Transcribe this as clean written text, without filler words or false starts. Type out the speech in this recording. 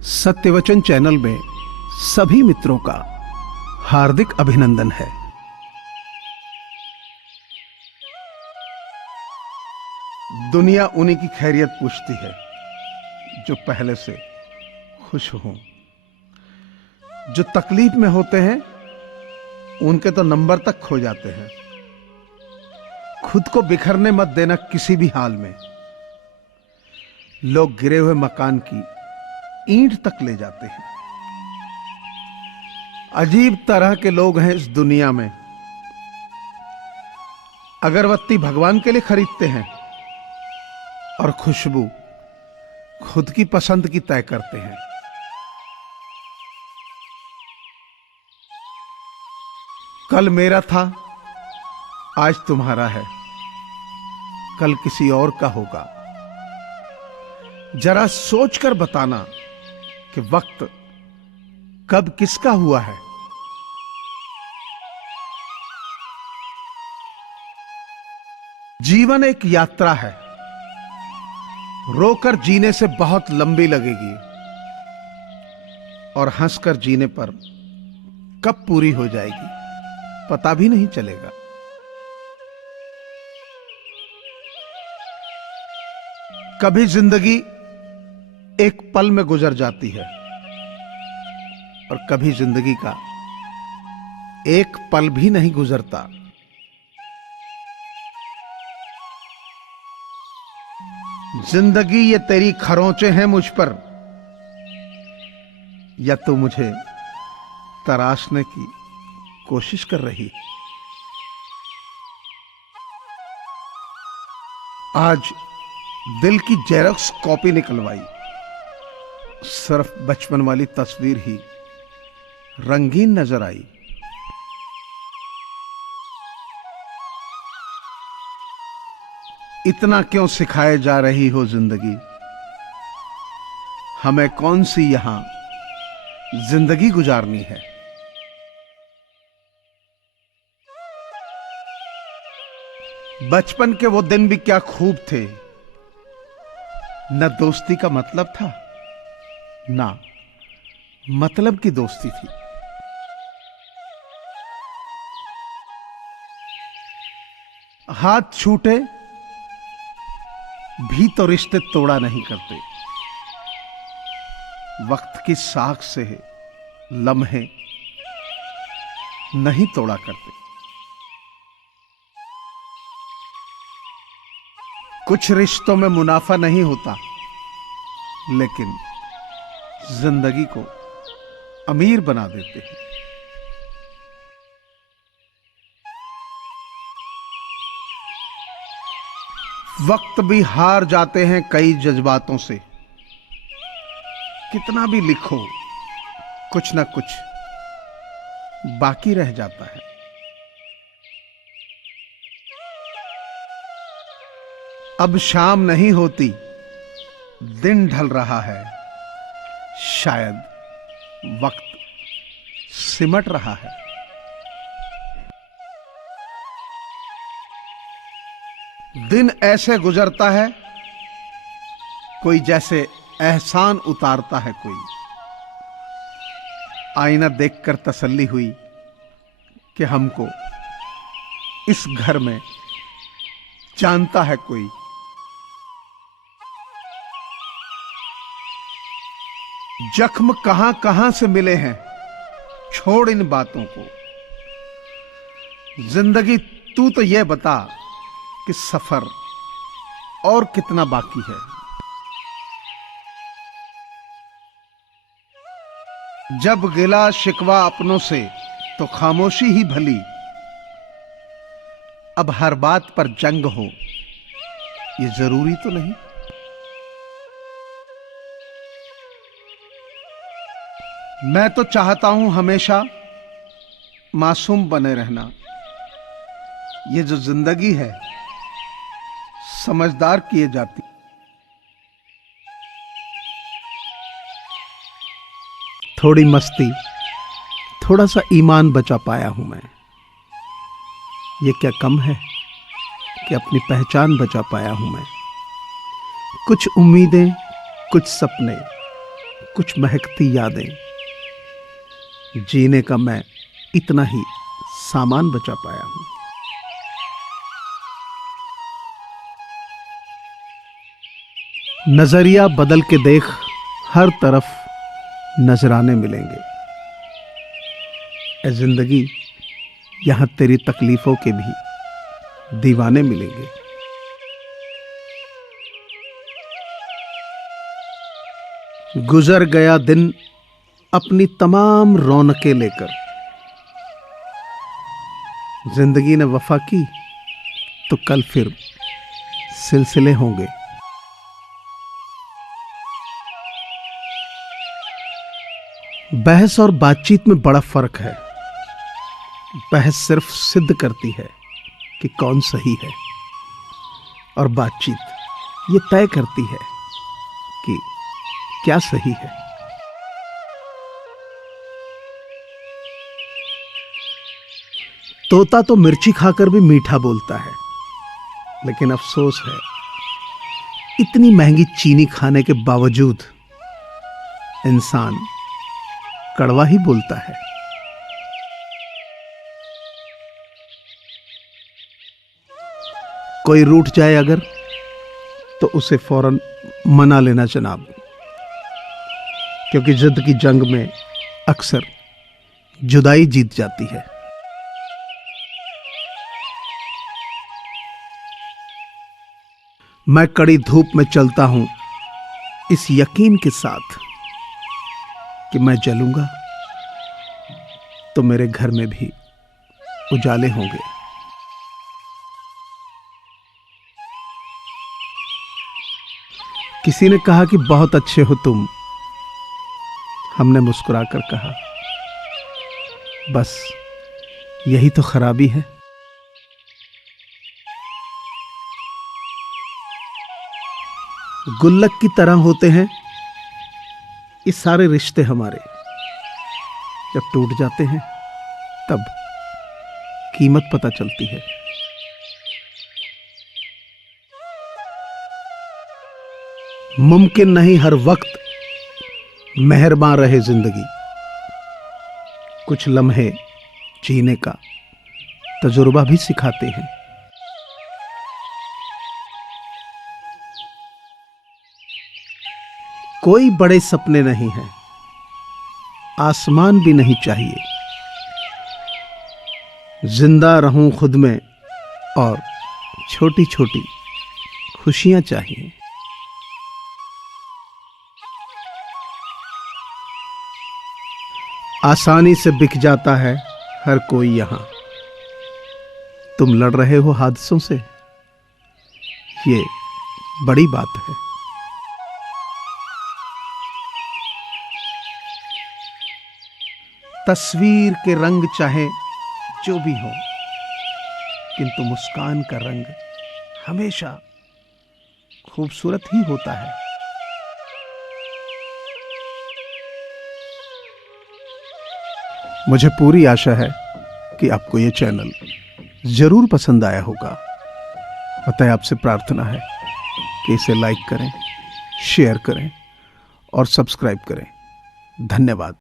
सत्यवचन channel में सभी मित्रों का हार्दिक अभिनंदन है। दुनिया उन्हीं की खैरियत पूछती है जो पहले से खुश हों। जो तकलीफ में होते हैं उनके तो नंबर तक खो जाते हैं। खुद को बिखरने मत देना किसी भी हाल में। लोग गिरे हुए मकान की ईंट तक ले जाते हैं। अजीब तरह के लोग हैं इस दुनिया में। अगरबत्ती भगवान के लिए खरीदते हैं और खुशबू खुद की पसंद की तय करते हैं। कल मेरा था, आज तुम्हारा है, कल किसी और का होगा। जरा सोचकर बताना कि वक्त कब किसका हुआ है। जीवन एक यात्रा है, रोकर जीने से बहुत लंबी लगेगी और हंसकर जीने पर कब पूरी हो जाएगी पता भी नहीं चलेगा। कभी जिंदगी एक पल में गुजर जाती है और कभी जिंदगी का एक पल भी नहीं गुजरता। जिंदगी ये तेरी खरोंचे हैं मुझ पर, या तू मुझे तराशने की कोशिश कर रही। आज दिल की जेरॉक्स कॉपी निकलवाई, सिर्फ बचपन वाली तस्वीर ही रंगीन नजर आई। इतना क्यों सिखाए जा रही हो जिंदगी, हमें कौन सी यहां जिंदगी गुजारनी है। बचपन के वो दिन भी क्या खूब थे। न दोस्ती का मतलब था, ना मतलब की दोस्ती थी। हाथ छूटे भी तो रिश्ते तोड़ा नहीं करते। वक्त की साख से लम्हे नहीं तोड़ा करते। कुछ रिश्तों में मुनाफा नहीं होता, लेकिन जिंदगी को अमीर बना देते हैं। वक्त भी हार जाते हैं कई जज्बातों से। कितना भी लिखो, कुछ ना कुछ बाकी रह जाता है। अब शाम नहीं होती, दिन ढल रहा है। शायद वक्त सिमट रहा है। दिन ऐसे गुजरता है कोई जैसे एहसान उतारता है कोई। आईना देखकर तसल्ली हुई कि हमको इस घर में जानता है कोई। जख्म कहां कहां से मिले हैं, छोड़ इन बातों को। जिंदगी तू तो ये बता कि सफर और कितना बाकी है। जब गिला शिकवा अपनों से तो खामोशी ही भली। अब हर बात पर जंग हो ये जरूरी तो नहीं। मैं तो चाहता हूं हमेशा मासूम बने रहना। ये जो जिंदगी है समझदार किए जाती। थोड़ी मस्ती, थोड़ा सा ईमान बचा पाया हूं मैं। ये क्या कम है कि अपनी पहचान बचा पाया हूं मैं। कुछ उम्मीदें, कुछ सपने, कुछ महकती यादें, जीने का मैं इतना ही सामान बचा पाया हूं। नजरिया बदल के देख, हर तरफ नजराने मिलेंगे। ए जिंदगी, यहां तेरी तकलीफों के भी दीवाने मिलेंगे। गुजर गया दिन अपनी तमाम रौनकें लेकर, जिंदगी ने वफा की तो कल फिर सिलसिले होंगे। बहस और बातचीत में बड़ा फर्क है। बहस सिर्फ सिद्ध करती है कि कौन सही है, और बातचीत ये तय करती है कि क्या सही है। तोता तो मिर्ची खाकर भी मीठा बोलता है, लेकिन अफसोस है इतनी महंगी चीनी खाने के बावजूद इंसान कड़वा ही बोलता है। कोई रूठ जाए अगर, तो उसे फौरन मना लेना जनाब, क्योंकि जिद की जंग में अक्सर जुदाई जीत जाती है। मैं कड़ी धूप में चलता हूं इस यकीन के साथ कि मैं जलूंगा तो मेरे घर में भी उजाले होंगे। किसी ने कहा कि बहुत अच्छे हो तुम। हमने मुस्कुराकर कहा, बस यही तो खराबी है। गुल्लक की तरह होते हैं ये सारे रिश्ते हमारे। जब टूट जाते हैं तब कीमत पता चलती है। मुमकिन नहीं हर वक्त मेहरबान रहे जिंदगी। कुछ लम्हे जीने का तजुर्बा भी सिखाते हैं। कोई बड़े सपने नहीं हैं, आसमान भी नहीं चाहिए। जिंदा रहूं खुद में और छोटी छोटी खुशियां चाहिए। आसानी से बिक जाता है हर कोई यहां। तुम लड़ रहे हो हादसों से, ये बड़ी बात है। तस्वीर के रंग चाहे जो भी हो, किंतु मुस्कान का रंग हमेशा खूबसूरत ही होता है। मुझे पूरी आशा है कि आपको ये चैनल जरूर पसंद आया होगा। अतः आपसे प्रार्थना है कि इसे लाइक करें, शेयर करें और सब्सक्राइब करें। धन्यवाद।